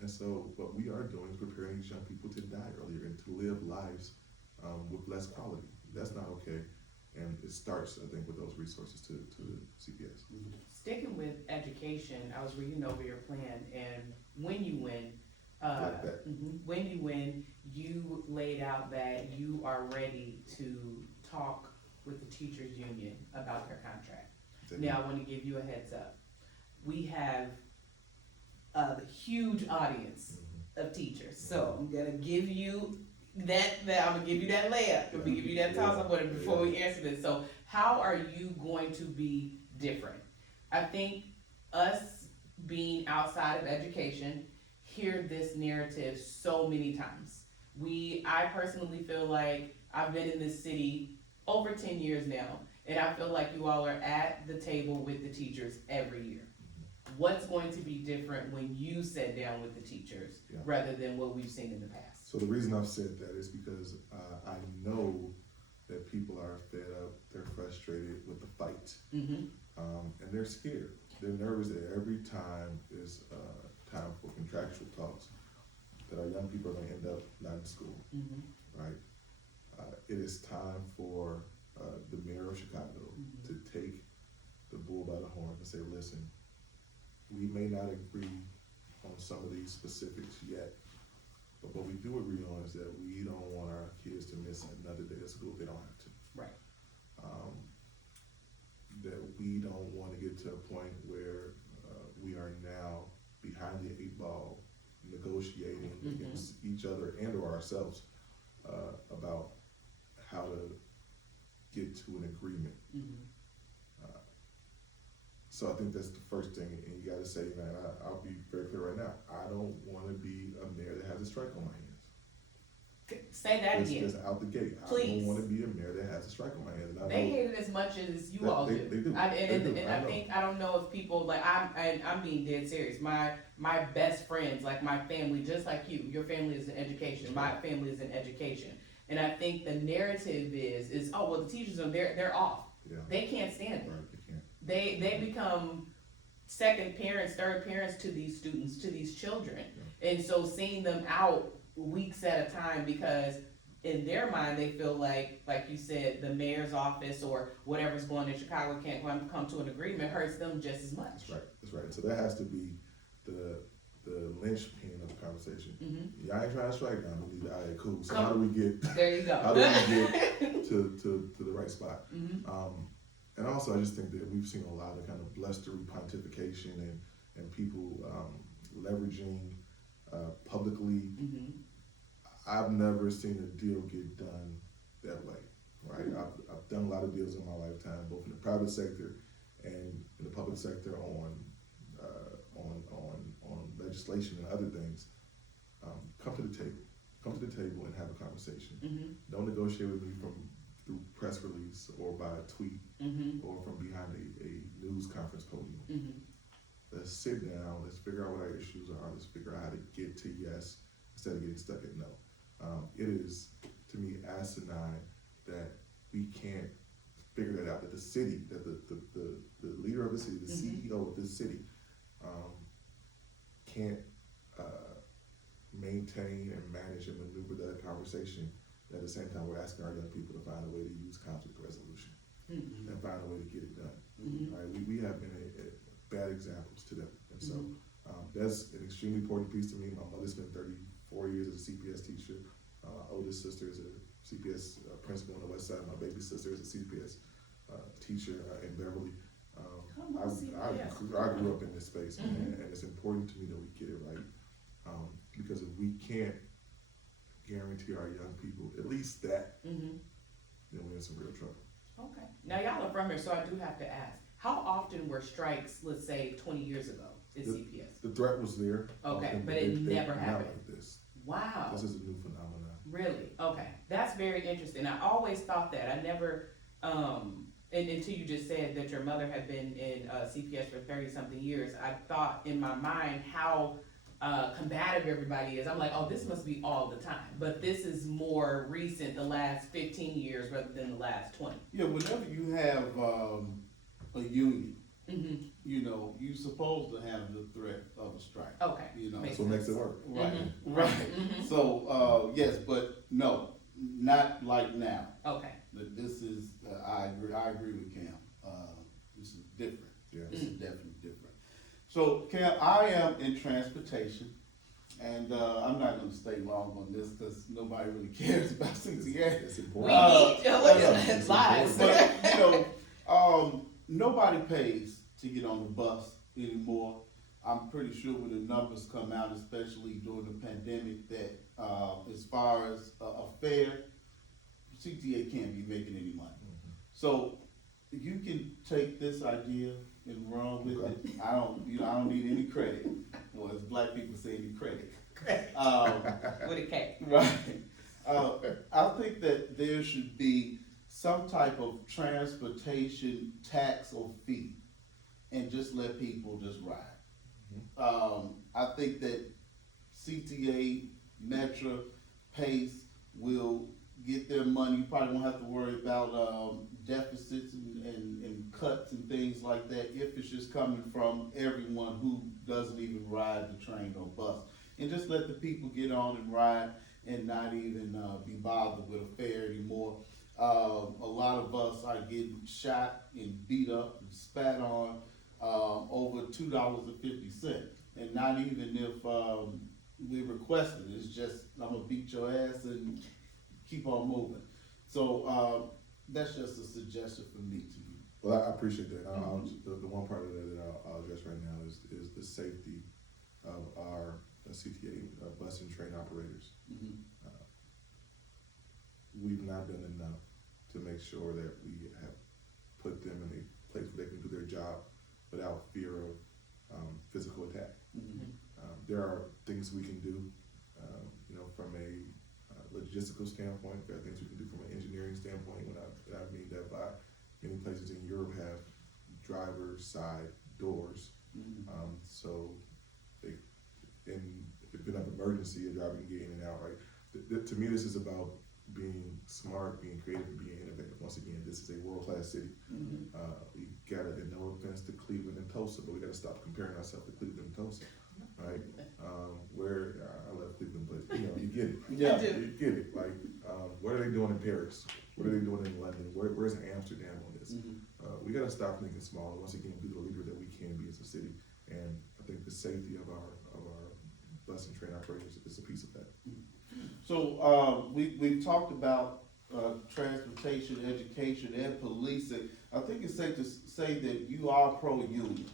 And so what we are doing is preparing these young people to die earlier and to live lives with less quality. That's not okay. And it starts, I think, with those resources to CPS. Sticking with education, I was reading over your plan, and when you win, you laid out that you are ready to talk with the teachers union about their contract. Now, I want to give you a heads up. We have a huge audience of teachers, so I'm gonna give you that I'm gonna give you that layup. I'm gonna give you that toss up before we answer this. So, how are you going to be different? I think us being outside of education hear this narrative so many times. I personally feel like I've been in this city over 10 years now, and I feel like you all are at the table with the teachers every year. What's going to be different when you sit down with the teachers rather than what we've seen in the past? So the reason I've said that is because I know that people are fed up, they're frustrated with the fight, and they're scared. They're nervous that every time is time for contractual talks, that our young people are going to end up not in school, right? It is time for the mayor of Chicago to take the bull by the horn and say, listen, we may not agree on some of these specifics yet, but what we do agree on is that we don't want our kids to miss another day of school if they don't have to. Right. That we don't want to get to a point where we are now behind the 8 ball negotiating against each other and or ourselves about how to get to an agreement. So I think that's the first thing, and you gotta say, man, I'll be very clear right now, I don't wanna be a mayor that has a strike on my hands. Say that again. Just out the gate. Please. I don't wanna be a mayor that has a strike on my hands. And They hate it as much as you all do. They do. I don't know if people, like, I'm being dead serious. My best friends, like my family, just like you, your family is in education, my family is in education. And I think the narrative is, oh, well, the teachers are, they're off. Yeah. They can't stand it. Right, they can't. They become second parents, third parents to these students, to these children. Yeah. And so seeing them out weeks at a time, because in their mind, they feel like you said, the mayor's office or whatever's going in Chicago can't come to an agreement, hurts them just as much. That's right. So that has to be the linchpin of the conversation. Y'all ain't trying to strike now, but all right, cool. So how do we get? There you go. How do we get to the right spot? And also, I just think that we've seen a lot of kind of blustery pontification and people leveraging publicly. I've never seen a deal get done that way, right? I've done a lot of deals in my lifetime, both in the private sector and in the public sector on legislation and other things. Come to the table and have a conversation. Don't negotiate with me through press release or by a tweet or from behind a news conference podium. Let's sit down, let's figure out what our issues are, let's figure out how to get to yes instead of getting stuck at no. It is, to me, asinine that we can't figure that out, that the city, that the leader of the city, the CEO of this city, can't maintain and manage and maneuver that conversation. At the same time, we're asking our young people to find a way to use conflict resolution and find a way to get it done. Right? We have been bad examples to them. And so that's an extremely important piece to me. My mother spent 34 years as a CPS teacher. My oldest sister is a CPS principal on the west side. My baby sister is a CPS teacher in Beverly. I grew up in this space, and it's important to me that we get it right. Because if we can't guarantee our young people at least that, then we're in some real trouble. Okay. Now y'all are from here, so I do have to ask, how often were strikes, let's say 20 years ago at CPS? The threat was there. Okay, but it never happened. Not like this. Wow. This is a new phenomenon. Really? Okay. That's very interesting. I always thought that. I never, until you just said that your mother had been in CPS for 30-something years, I thought in my mind how combative everybody is. I'm like, oh, this must be all the time. But this is more recent, the last 15 years rather than the last 20. Yeah, whenever you have a union, you know, you're supposed to have the threat of a strike. Okay. You know, that's what makes it work. Right, right. So, yes, but no, not like now. Okay. But this is, I agree with Cam. This is different. Yeah. This is definitely different. So, Cam, I am in transportation, and I'm not going to stay long on this because nobody really cares about CTA. It's We important. need to look at lives. But, you know, nobody pays to get on the bus anymore. I'm pretty sure when the numbers come out, especially during the pandemic, that as far as a fare, CTA can't be making any money. So you can take this idea and run with it. I don't need any credit. or as black people say, the credit. With a K. Right. I think that there should be some type of transportation tax or fee, and just let people just ride. I think that CTA, Metro, Pace will get their money. You probably won't have to worry about deficits and cuts and things like that if it's just coming from everyone who doesn't even ride the train or bus. And just let the people get on and ride and not even be bothered with a fare anymore. A lot of us are getting shot and beat up and spat on over $2.50, and not even if we request it. It's just, I'm gonna beat your ass and keep on moving. So that's just a suggestion from me to you. Well, I appreciate that. The one part of that I'll address right now is the safety of our CTA bus and train operators. We've not done enough to make sure that we have put them in a place where they can do their job without fear of physical attack. There are things we can do, from a logistical standpoint. There are things we can do from an engineering standpoint. When I mean that by many places in Europe have driver's side doors, so if you have an emergency, a driver can get in and out. Right. To me, this is about being smart, being creative, and being innovative. Once again, this is a world-class city. We gotta, and no offense to Cleveland and Tulsa, but we gotta stop comparing ourselves to Cleveland and Tulsa, right? Where I love Cleveland, but you get it. Yeah, you get it. Like, what are they doing in Paris? What are they doing in London? Where's Amsterdam on this? We gotta stop thinking small. Once again, be the leader that we can be as a city. And I think the safety of our bus and train operators is a piece of that. So we've talked about transportation, education, and policing. I think it's safe to say that you are pro-union.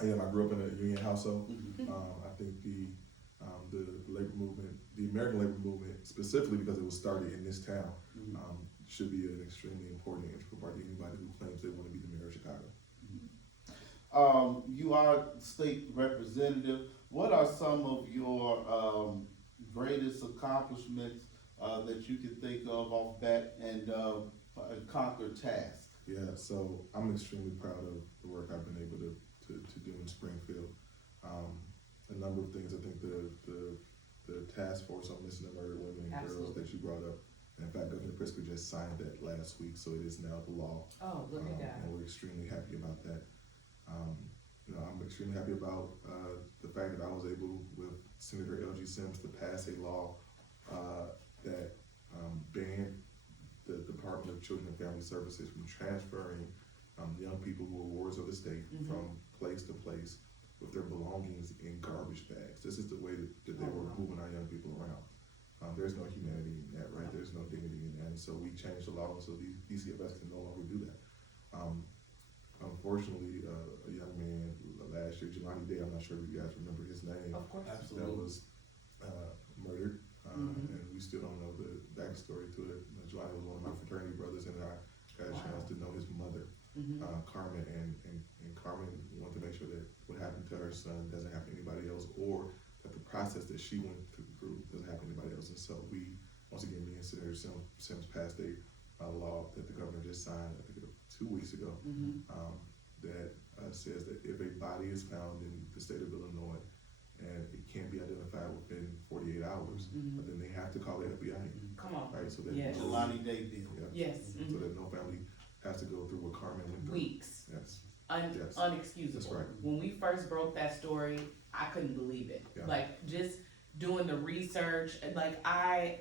I am. I grew up in a union household. I think the labor movement, the American labor movement, specifically because it was started in this town, should be an extremely important and integral part to anybody who claims they want to be the mayor of Chicago. You are state representative. What are some of your greatest accomplishments that you can think of off bat and conquer tasks? Yeah, so I'm extremely proud of the work I've been able to do in Springfield. A number of things. I think the task force on missing and murdered women and girls that you brought up. And in fact, Governor Pritzker just signed that last week, so it is now the law. Oh, look at that. And we're extremely happy about that. I'm extremely happy about the fact that I was able, with Senator L.G. Sims, to pass a law that banned the Department of Children and Family Services from transferring young people who are wards of the state from place to place with their belongings in garbage bags. This is the way that they were moving our young people around. There's no humanity in that, right? There's no dignity in that. And so we changed the law so these DCFS can no longer do that. Unfortunately, a young man last year, Jelani Day, I'm not sure if you guys remember his name. Of course. Absolutely. That was murdered, and we still don't know the backstory to it. Jelani was one of my fraternity brothers, and I got a chance to know his mother, Carmen, and Carmen wanted to make sure that what happened to her son doesn't happen to anybody else, or that the process that she went through doesn't happen to anybody else. And so we, once again, me and Senator Sims passed a law that the governor just signed, I think 2 weeks ago, that says that if a body is found in the state of Illinois and it can't be identified within 48 hours, then they have to call the FBI. Come on. Right, so that Jelani Day bill. Yes. So that no family has to go through what Carmen went through. Weeks. Yes. Yes. Unexcusable. That's right. When we first broke that story, I couldn't believe it. Yeah. Like, just doing the research, like I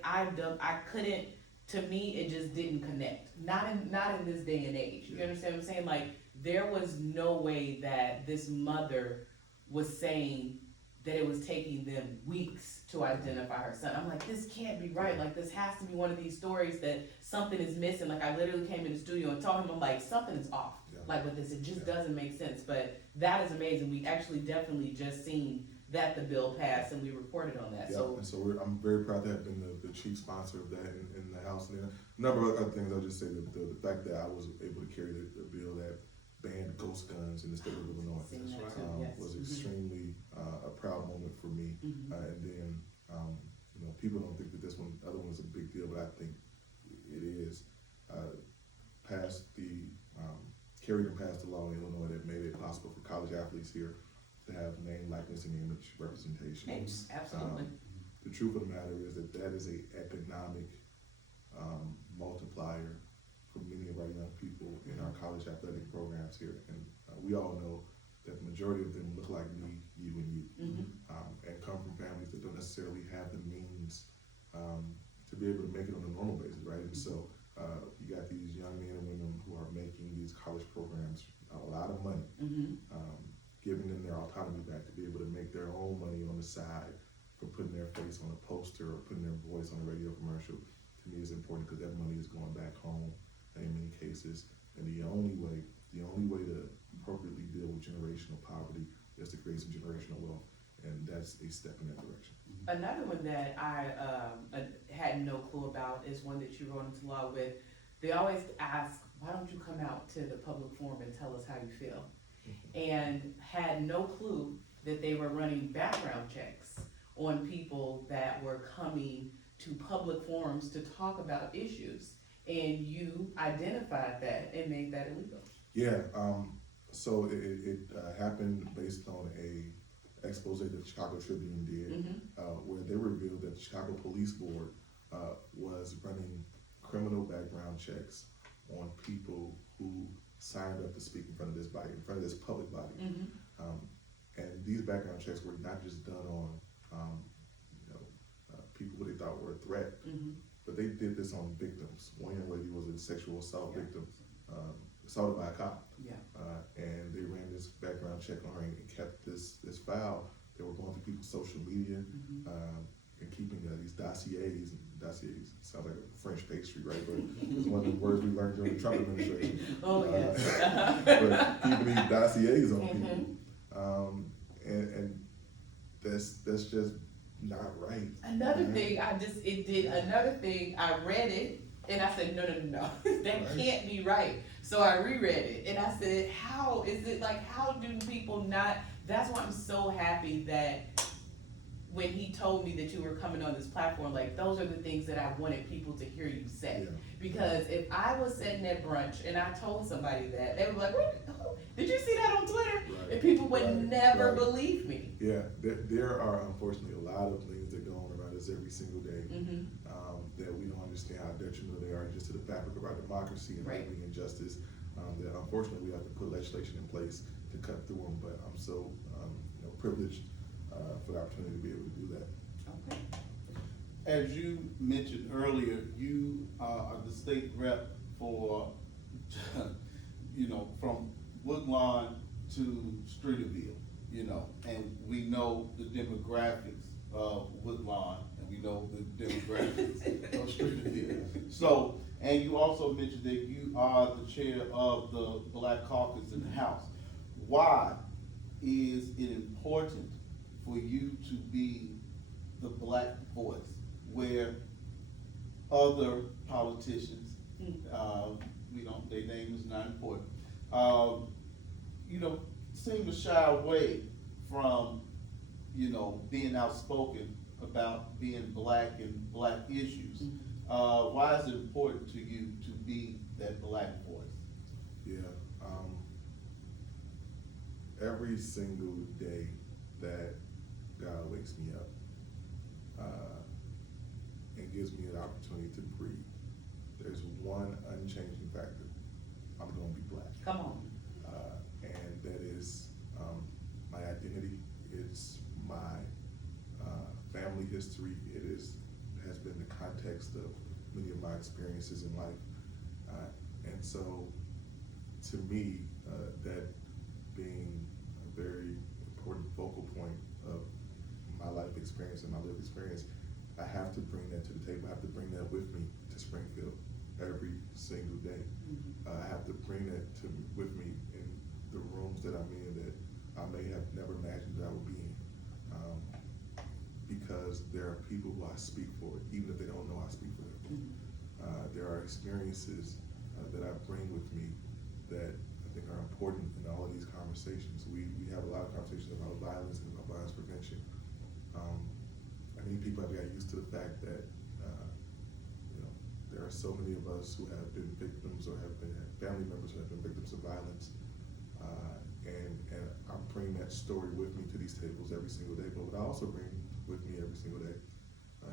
couldn't. To me, it just didn't connect. Not in this day and age. You understand what I'm saying? Like, there was no way that this mother was saying that it was taking them weeks to identify her son. I'm like, this can't be right. Like, this has to be one of these stories that something is missing. Like, I literally came in the studio and told him, I'm like, something is off. Like, with this, it just doesn't make sense. But that is amazing. We actually definitely just seen that the bill passed, and we reported on that. Yeah, and so I'm very proud to have been the chief sponsor of that in the House. And a number of other things. I'll just say that the fact that I was able to carry the bill that banned ghost guns in the state of Illinois was extremely me. And then, you know, people don't think that this one, other one's a big deal, but I think it is. Carried and passed a law in Illinois that made it possible for college athletes here to have name, likeness, and image representation. Absolutely. The truth of the matter is that that is an economic multiplier for many of our young people in our college athletic programs here. And we all know that the majority of them look like me, you, and you, and come from families that don't necessarily have the means to be able to make it on a normal basis, right? And so you got these young men and women who are making these college programs a lot of money, giving them their autonomy back to be able to make their own money on the side for putting their face on a poster or putting their voice on a radio commercial. To me, is important because that money is going back home in many cases. And the only way to appropriately deal with generational poverty is to create some generational wealth, and that's a step in that direction. Another one that I had no clue about is one that you wrote into law with. They always ask, why don't you come out to the public forum and tell us how you feel? And had no clue that they were running background checks on people that were coming to public forums to talk about issues. And you identified that and made that illegal. Yeah, so it happened based on a expose that the Chicago Tribune did, where they revealed that the Chicago Police Board was running criminal background checks on people who signed up to speak in front of this body, in front of this public body. And these background checks were not just done on people who they thought were a threat, but they did this on victims. One young lady was a sexual assault victim, assaulted by a cop. And they ran this background check on her and kept this file. They were going through people's social media and keeping these dossiers. Dossiers sounds like a French pastry, right? But it's one of the words we learned during the Trump administration. But keeping these dossiers on people, and that's just not right. Another thing, I read it and I said, no, that can't be right. So I reread it and I said, how is it, like, how do people not, that's why I'm so happy that when he told me that you were coming on this platform, like, those are the things that I wanted people to hear you say. Because if I was sitting at brunch and I told somebody that, they would be like, did you see that on Twitter? And people would never believe me. Yeah, there are unfortunately a lot of things that go on around us every single day that we don't understand how detrimental they are just to the fabric of our democracy and liberty and justice. That unfortunately we have to put legislation in place to cut through them. But I'm so privileged for the opportunity to be able to do that. Okay. As you mentioned earlier, you are the state rep for, from Woodlawn to Streeterville, and we know the demographics of Woodlawn, and we know the demographics of Streeterville. So, and you also mentioned that you are the chair of the Black Caucus in the House. Why is it important for you to be the Black voice, where other politicians, their name is not important, seem to shy away from, being outspoken about being Black and Black issues? Why is it important to you to be that Black voice? Yeah, every single day that God wakes me up and gives me an opportunity to breathe, there's one unchanging factor: I'm going to be Black. Come on. And that is my identity. It's my family history. It has been the context of many of my experiences in life. And so, to me, that being a very important focal point of my life experience and my lived experience, I have to bring that to the table. I have to bring that with me to Springfield every single day. I have to bring that with me in the rooms that I'm in that I may have never imagined that I would be in. Because there are people who I speak for, even if they don't know I speak for them. There are experiences that I bring with me that I think are important in all of these conversations. We have a lot of conversations about violence and about violence prevention, I think people have got used to the fact that, you know, there are so many of us who have been victims or have family members who have been victims of violence. And I bring that story with me to these tables every single day. But what I also bring with me every single day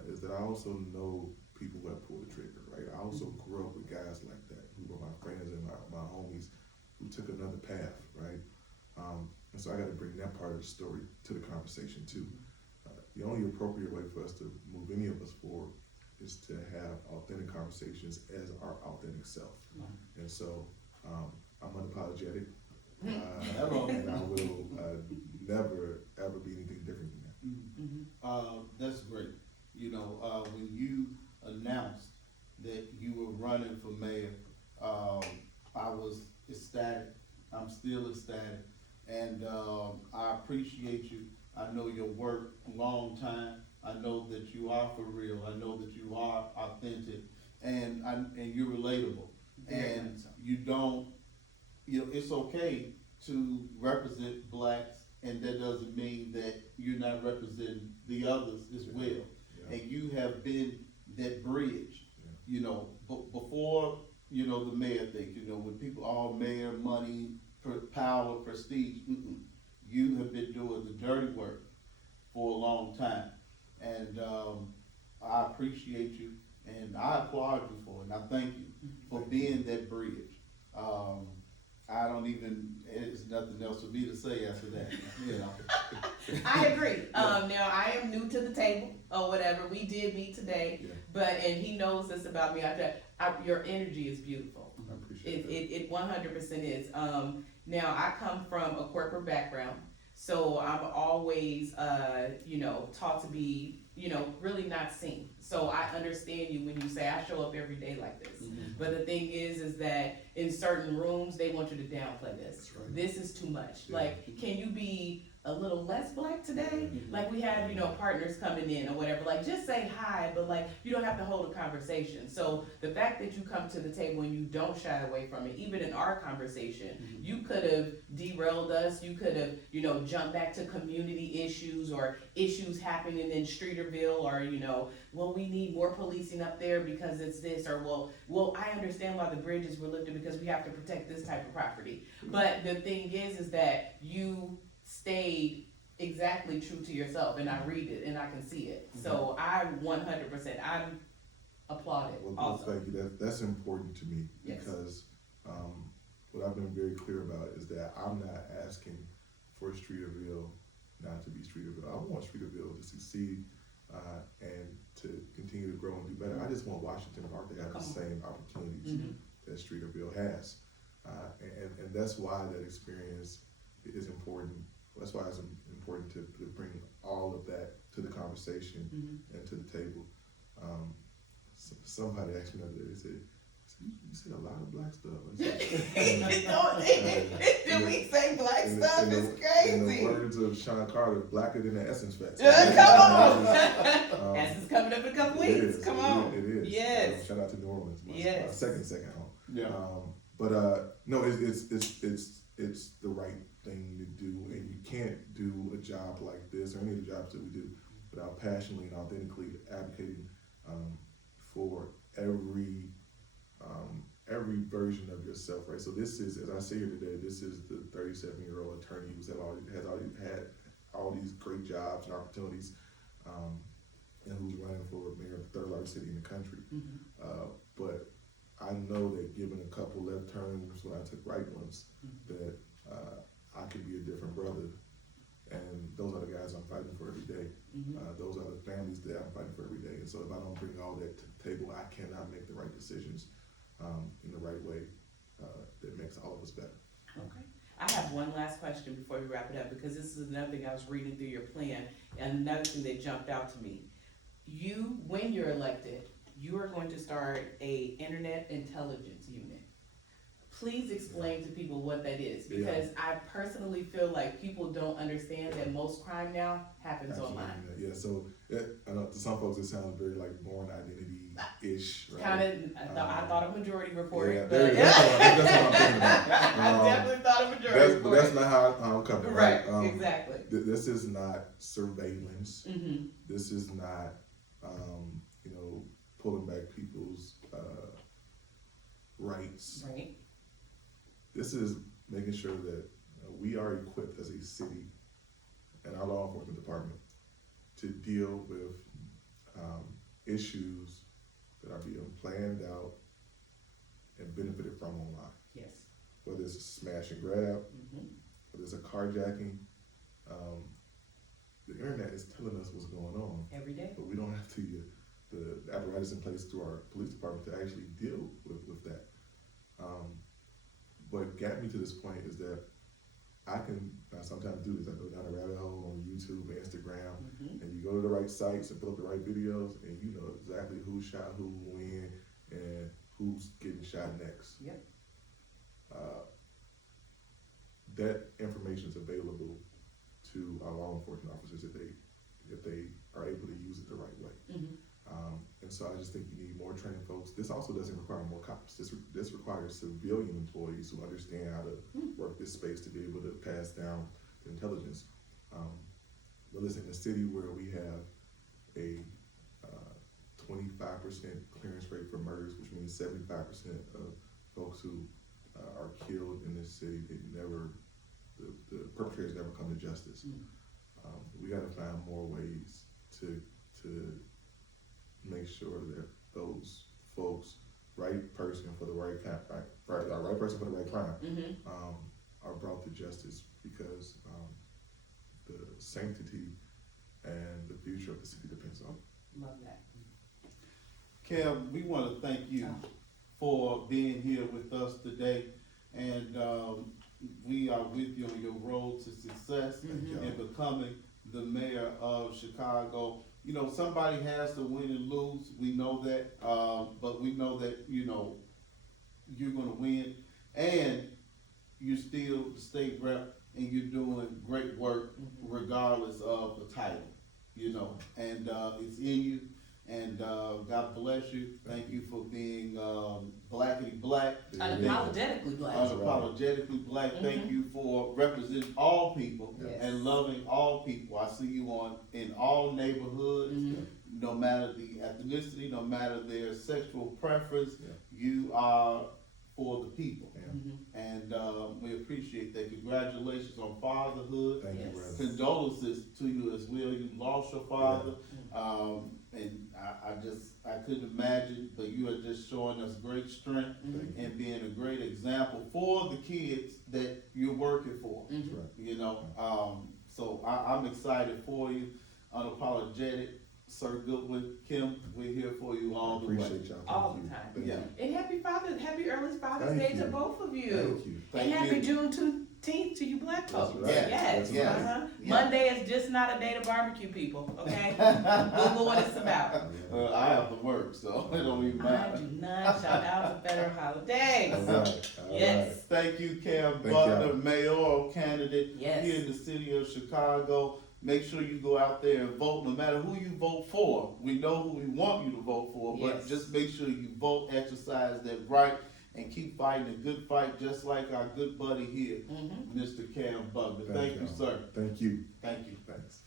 is that I also know people who have pulled the trigger, right? I also grew up with guys like that who were my friends and my homies who took another path, right? And so I got to bring that part of the story to the conversation too. The only appropriate way for us to move any of us forward is to have authentic conversations as our authentic self. And so I'm unapologetic, and I will never ever be anything different than that. That's great. You know, when you announced that you were running for mayor, I was ecstatic. I'm still ecstatic, and I appreciate you. I know your work a long time. I know that you are for real. I know that you are authentic, and you're relatable. And you don't, you know, it's okay to represent blacks, and that doesn't mean that you're not representing the others as well. Yeah. And you have been that bridge, you know, before, you know, the mayor thing, you know, when people all mayor, money, power, prestige, you have been doing the dirty work for a long time. And I appreciate you, and I applaud you for it, and I thank you for being that bridge. I don't even, it's nothing else for me to say after that, you know. I agree. Now I am new to the table or whatever. We did meet today, and he knows this about me. Your energy is beautiful. I appreciate it 100% is. Now I come from a corporate background, so I'm always, you know, taught to be, you know, really not seen. So I understand you when you say I show up every day like this. But the thing is that in certain rooms, they want you to downplay this. Right. This is too much. Like, can you be a little less black today? Like we have, you know, partners coming in or whatever, like just say hi, but like you don't have to hold a conversation. So the fact that you come to the table and you don't shy away from it, even in our conversation, you could have derailed us, you could have, you know, jumped back to community issues or issues happening in Streeterville, or, you know, well, we need more policing up there because it's this, or well, I understand why the bridges were lifted because we have to protect this type of property. But the thing is that you stayed exactly true to yourself, and I read it and I can see it. So I 100%, I'm applauded. Well, also. thank you. That's important to me, Yes. because what I've been very clear about is that I'm not asking for Streeterville not to be Streeterville. I want Streeterville to succeed and to continue to grow and do better. I just want Washington Park to have the same opportunities that Streeterville has, and that's why that experience is important. That's why it's important to bring all of that to the conversation and to the table. Somebody asked me the other day, they said, you say a lot of black stuff. Did we say black stuff? It's crazy. In the words of Sean Carter, blacker than the Essence Fest. Come on. Essence coming up in a couple weeks. Come on. It is. Yes. Shout out to New Orleans, my second home. Yeah. No, it's the right thing to do, and you can't do a job like this or any of the jobs that we do without passionately and authentically advocating for every version of yourself, right? So this is, as I say here today, this is the 37-year-old attorney who's has already had all these great jobs and opportunities, and who's running for mayor of the third largest city in the country. But I know that given a couple left turns when I took right ones, that I could be a different brother. And those are the guys I'm fighting for every day. Those are the families that I'm fighting for every day. And so if I don't bring all that to the table, I cannot make the right decisions in the right way that makes all of us better. Okay. I have one last question before we wrap it up, because this is another thing I was reading through your plan, and another thing that jumped out to me. You, when you're elected, you are going to start a internet intelligence unit. please explain to people what that is, because I personally feel like people don't understand that most crime now happens online. Yeah, so I know to some folks it sounds very like born identity-ish, right? Kind of, I thought of Majority Report. Yeah, but that's what I'm thinking about. I definitely thought of Majority Report. But that's not how I'm coming, right? Exactly. This is not surveillance. Mm-hmm. This is not, pulling back people's rights. Right. This is making sure that we are equipped as a city and our law enforcement department to deal with issues that are being planned out and benefited from online. Yes. Whether it's a smash and grab, whether it's a carjacking, the internet is telling us what's going on every day, but we don't have the apparatus in place through our police department to actually deal with that. What got me to this point is that I sometimes do this. I go down a rabbit hole on YouTube and Instagram, and you go to the right sites and pull up the right videos, and you know exactly who shot who, when, and who's getting shot next. Yep. That information is available to our law enforcement officers if they are able to use it the right way. And so I just think you need more training folks. This also doesn't require more cops. This requires civilian employees who understand how to work this space to be able to pass down the intelligence. But listen, in a city where we have a 25% clearance rate for murders, which means 75% of folks who are killed in this city, the perpetrators never come to justice. We got to find more ways to make sure that those folks, right person for the right crime, right person for the right crime, are brought to justice, because the sanctity and the future of the city depends on it. Love that. Kam, we want to thank you for being here with us today, and we are with you on your road to success in becoming the mayor of Chicago. You know, somebody has to win and lose. We know that, but we know that, you're going to win, and you're still the state rep, and you're doing great work regardless of the title, and it's in you, and God bless you. Thank you for being blackity black. Unapologetically black. Unapologetically black. Thank you for representing all people and loving all people. I see you in all neighborhoods, no matter the ethnicity, no matter their sexual preference, you are for the people. And we appreciate that. Congratulations on fatherhood. Thank you, brother. Condolences to you as well. You lost your father. And I couldn't imagine, but you are just showing us great strength and being a great example for the kids that you're working for. So I'm excited for you. Unapologetic. Sir Goodwin, Kim, we're here for you all the way. Appreciate y'all. All the time. And happy early Father's Day to both of you. Thank you. And happy June 15th to you black folks. Right. Yes. Yeah. Monday is just not a day to barbecue, people, okay? Google what it's about. I have to work, so it don't even matter. I do not. Shout out to federal holidays. All right. Yes. Thank you, Kam Thank Buckner, y'all. mayoral candidate Yes. here in the city of Chicago. Make sure you go out there and vote, no matter who you vote for. We know who we want you to vote for, but Yes. just make sure you vote, exercise that right, and keep fighting a good fight, just like our good buddy here, Mr. Kam Buckner. Thank you, y'all. sir. Thank you. Thank you. Thanks.